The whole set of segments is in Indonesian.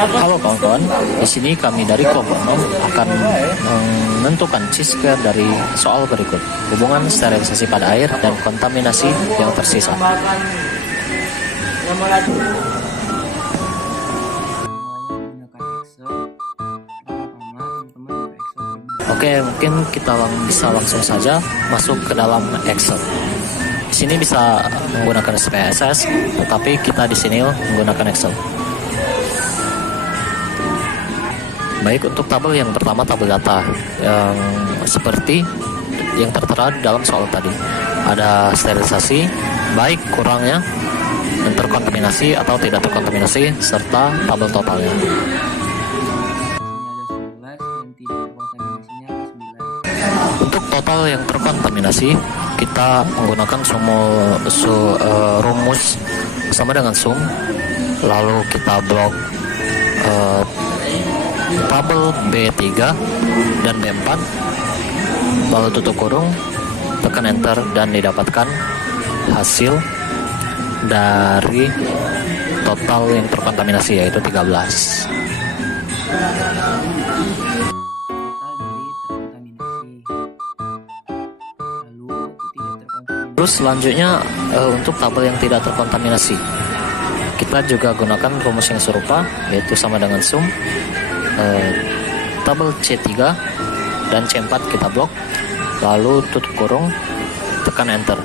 Halo kawan-kawan, di sini kami dari Komodo akan menentukan C-square dari soal berikut. Hubungan sterilisasi pada air dan kontaminasi yang tersisa. Oke, mungkin kita bisa langsung saja masuk ke dalam Excel. Di sini bisa menggunakan SPSS, tetapi kita di sini menggunakan Excel. Baik, untuk tabel yang pertama, tabel data yang seperti yang tertera dalam soal tadi. Ada sterilisasi, baik kurangnya, dan terkontaminasi atau tidak terkontaminasi, serta tabel totalnya. Untuk total yang terkontaminasi, kita menggunakan rumus sama dengan sum, lalu kita blok tabel B3 dan B4, lalu tutup kurung, tekan enter, dan didapatkan hasil dari total yang terkontaminasi, yaitu 13. Terus selanjutnya untuk tabel yang tidak terkontaminasi, kita juga gunakan rumus yang serupa, yaitu sama dengan sum. Tabel C3 dan C4 kita blok, lalu tutup kurung, tekan enter,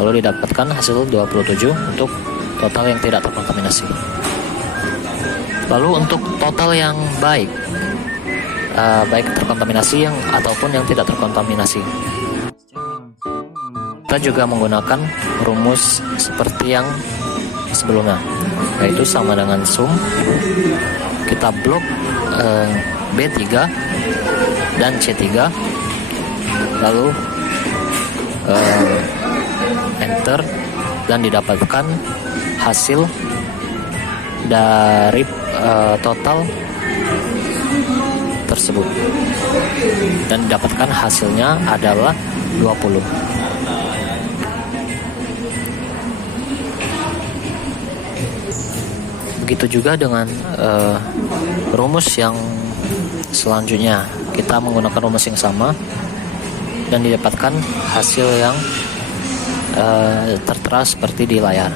lalu didapatkan hasil 27 untuk total yang tidak terkontaminasi. Lalu untuk total yang baik, baik terkontaminasi ataupun yang tidak terkontaminasi, kita juga menggunakan rumus seperti yang sebelumnya, yaitu sama dengan sum. Kita blok B3 dan C3, lalu enter, dan didapatkan hasil dari total tersebut, dan didapatkan hasilnya adalah 20. Begitu juga dengan rumus yang selanjutnya, kita menggunakan rumus yang sama dan didapatkan hasil yang tertera seperti di layar,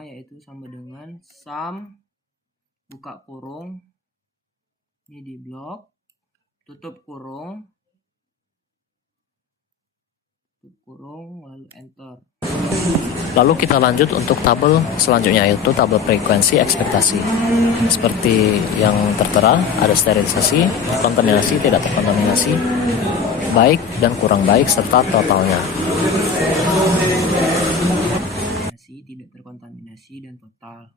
yaitu sama dengan sum buka kurung, ini di blok, tutup kurung, lalu enter. Lalu kita lanjut untuk tabel selanjutnya, yaitu tabel frekuensi ekspektasi. Seperti yang tertera, ada sterilisasi, kontaminasi, tidak terkontaminasi, baik dan kurang baik, serta totalnya. Tidak terkontaminasi dan total.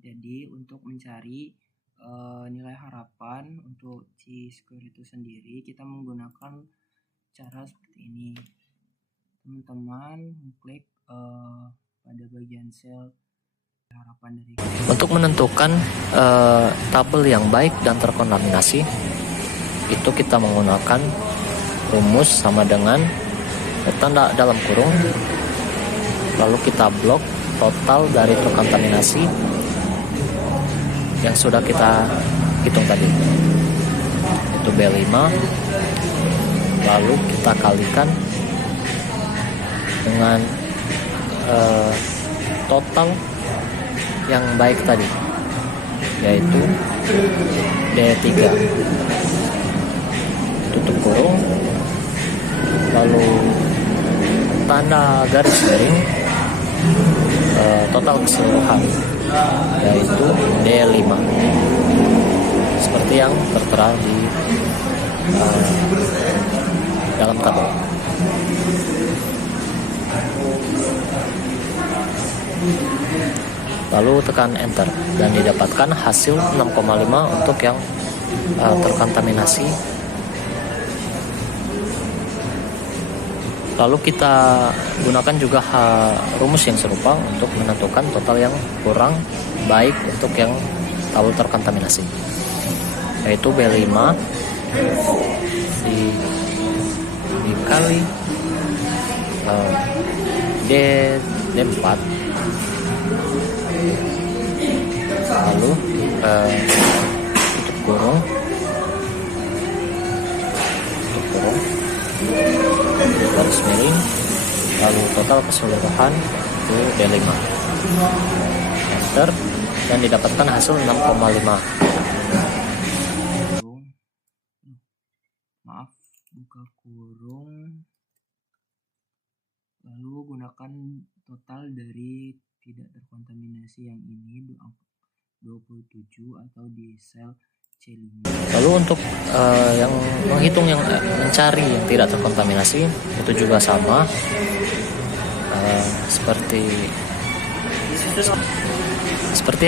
Jadi untuk mencari nilai harapan untuk C-square itu sendiri, kita menggunakan cara seperti ini. Teman-teman klik pada bagian sel harapan dari. Untuk menentukan tabel yang baik dan terkontaminasi, itu kita menggunakan rumus sama dengan tanda dalam kurung, lalu kita blok total dari terkontaminasi yang sudah kita hitung tadi, itu B5, lalu kita kalikan dengan total yang baik tadi, yaitu D3, tutup kurung, lalu tanda garis miring, total keseluruhan, yaitu D5, seperti yang tertera di dalam tabel. Lalu tekan enter, dan didapatkan hasil 6,5 untuk yang terkontaminasi. Lalu kita gunakan juga rumus yang serupa untuk menentukan total yang kurang baik untuk yang tabel terkontaminasi, yaitu B5 dikali D4, lalu tutup kurung, garis miring, lalu total keseluruhan itu D5, enter, dan didapatkan hasil 6,5. Maaf, buka kurung, lalu gunakan total dari tidak terkontaminasi yang ini 27 atau di sel C5. Lalu untuk yang menghitung yang mencari yang tidak terkontaminasi itu juga sama, seperti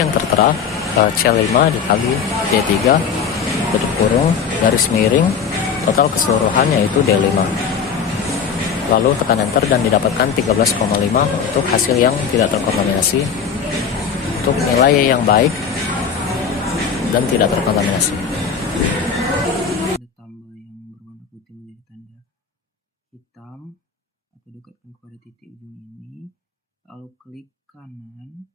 yang tertera, C5 dikali D3 tutup kurung garis miring, total keseluruhannya yaitu D5. Lalu tekan enter dan didapatkan 13,5 untuk hasil yang tidak terkontaminasi, untuk nilai yang baik dan tidak terkontaminasi. Tanda tambah yang berwarna putih menjadi tanda hitam atau dekatkan kepada titik ujung ini, lalu klik kanan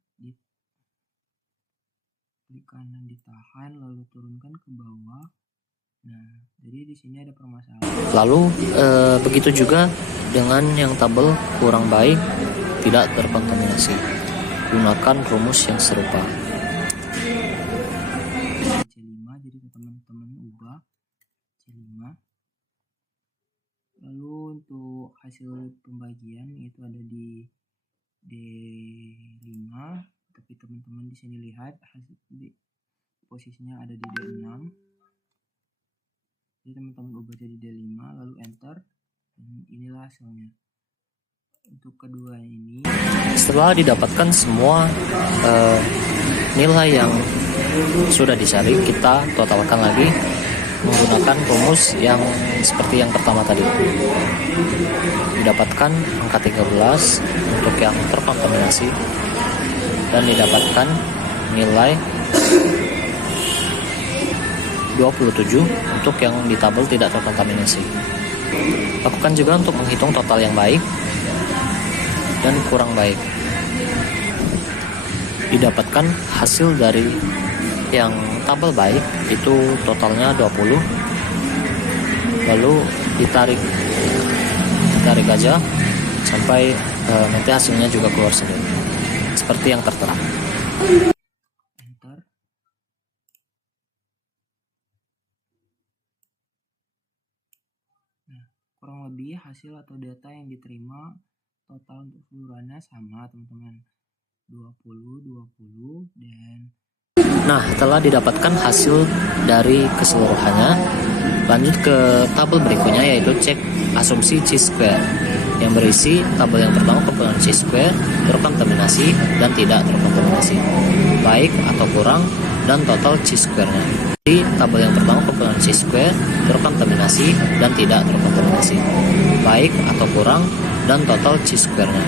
ditahan, lalu turunkan ke bawah. Nah, jadi di sini ada permasalahan. Lalu begitu juga dengan yang tabel kurang baik, tidak terkontaminasi. Gunakan rumus yang serupa. C5, jadi teman-teman ubah C5. Lalu untuk hasil pembagian itu ada di D5, tapi teman-teman di sini lihat hasil posisinya ada di D6. Jadi teman-teman ubah jadi D5 lalu enter, dan inilah hasilnya. Untuk kedua ini, Setelah didapatkan semua nilai yang sudah dicari, kita totalkan lagi menggunakan rumus yang seperti yang pertama tadi. Didapatkan angka 13 untuk yang terkontaminasi dan didapatkan nilai 27 untuk yang di tabel tidak terkontaminasi. Lakukan juga untuk menghitung total yang baik dan kurang baik. Didapatkan hasil dari yang tabel baik itu totalnya 20. Lalu ditarik aja sampai nanti hasilnya juga keluar sendiri seperti yang tertera. enter. Nah, kurang lebih hasil atau data yang diterima total untuk seluruhannya sama, teman-teman. 20, 20, dan Nah, setelah didapatkan hasil dari keseluruhannya, lanjut ke tabel berikutnya yaitu cek asumsi chi-square yang berisi tabel yang pertama kumpulan chi-square, terkontaminasi dan tidak terkontaminasi, baik atau kurang, dan total chi-square-nya. Di tabel yang pertama kumpulan chi-square, terkontaminasi dan tidak terkontaminasi, baik atau kurang, dan total chi-square-nya.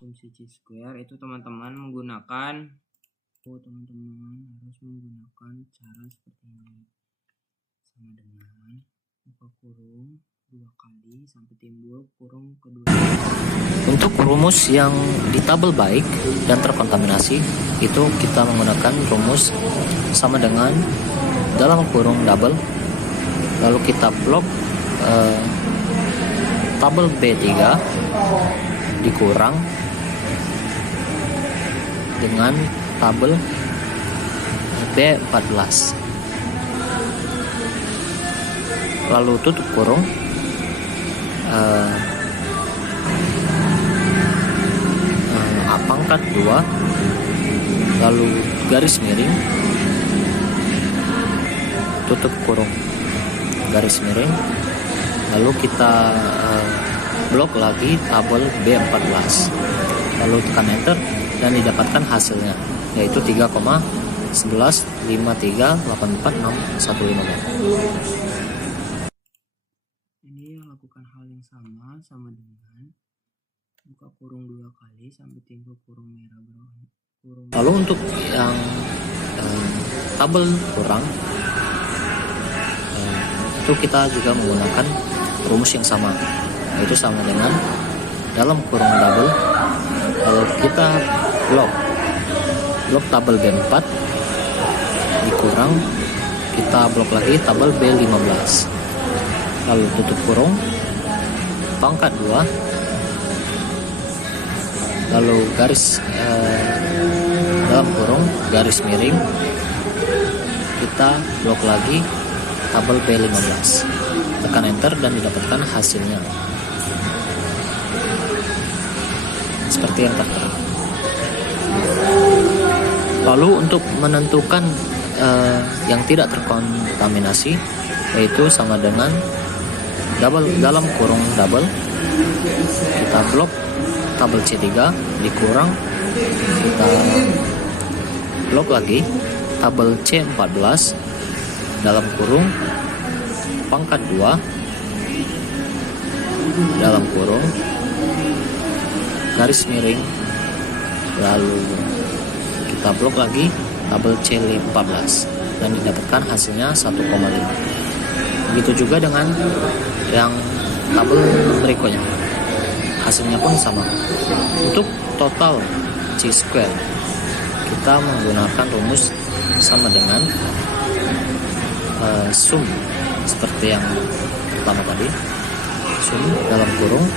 asumsi chi-square itu teman-teman harus menggunakan cara seperti ini, sama dengan buka kurung 2 kali sampai timbul kurung kedua. Untuk rumus yang di tabel baik dan terkontaminasi itu kita menggunakan rumus sama dengan dalam kurung double, lalu kita blok tabel B3 dikurang dengan tabel B14, lalu tutup kurung, pangkat 2, lalu garis miring, tutup kurung, garis miring, lalu kita blok lagi tabel B14, lalu tekan enter dan didapatkan hasilnya yaitu 3,1153846154. Ini lakukan hal yang sama dengan buka kurung 2 kali sampai timbul kurung merah berwarna kurung. Lalu untuk yang tabel kurang itu kita juga menggunakan rumus yang sama, yaitu sama dengan dalam kurung double, lalu kita blok tabel B4 kurang, kita blok lagi tabel B15, lalu tutup kurung, pangkat 2, lalu garis dalam kurung, garis miring, kita blok lagi tabel B15, tekan enter dan didapatkan hasilnya seperti yang tertera. Lalu untuk menentukan yang tidak terkontaminasi, yaitu sama dengan double dalam kurung double, kita blok tabel C3, dikurang, kita blok lagi tabel C14 dalam kurung, pangkat 2, dalam kurung, garis miring, lalu kita blok lagi tabel C14 dan didapatkan hasilnya 1,5. Begitu juga dengan yang tabel berikutnya, hasilnya pun sama. Untuk total C-square, kita menggunakan rumus sama dengan sum seperti yang pertama tadi. Sum dalam kurung,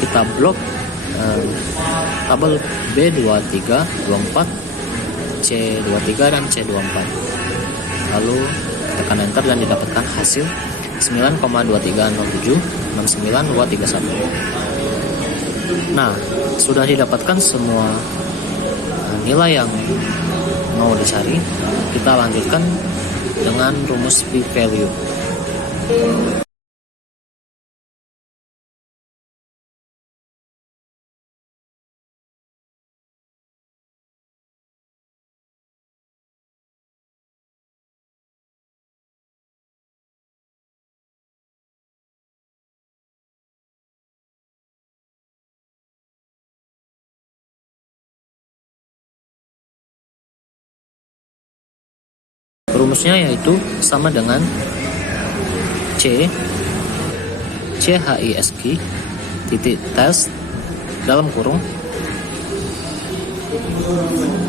kita blok tabel B23, 24, C23 dan C24, lalu tekan enter dan didapatkan hasil 9,2307 69231. Nah, sudah didapatkan semua nilai yang mau dicari, kita lanjutkan dengan rumus p-value. Rumusnya yaitu sama dengan CHISQ titik test dalam kurung,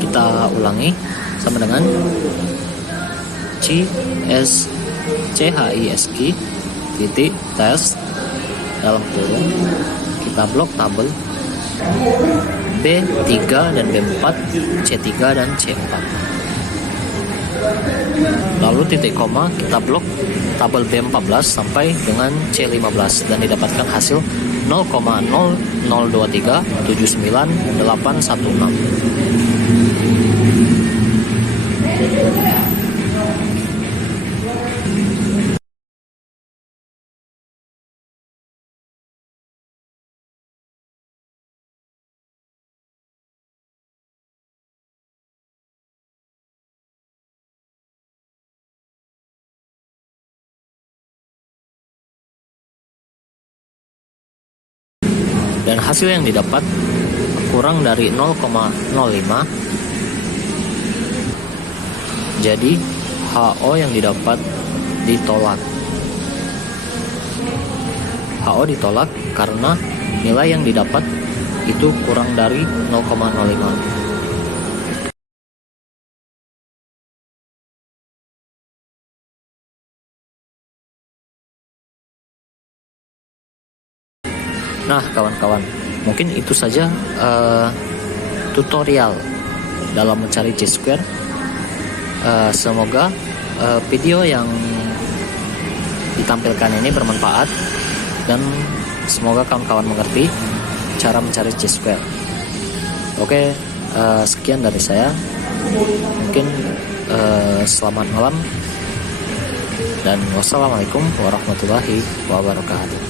kita ulangi, sama dengan CHISQ titik test dalam kurung, kita blok tabel B3 dan B4, C3 dan C4, lalu titik koma, kita blok tabel B14 sampai dengan C15 dan didapatkan hasil 0,0237916. Dan hasil yang didapat kurang dari 0,05, jadi HO yang didapat ditolak. HO ditolak karena nilai yang didapat itu kurang dari 0,05. Nah, kawan-kawan, mungkin itu saja tutorial dalam mencari C-square. Semoga video yang ditampilkan ini bermanfaat dan semoga kawan-kawan mengerti cara mencari C-square. Oke, sekian dari saya. Mungkin selamat malam dan wassalamualaikum warahmatullahi wabarakatuh.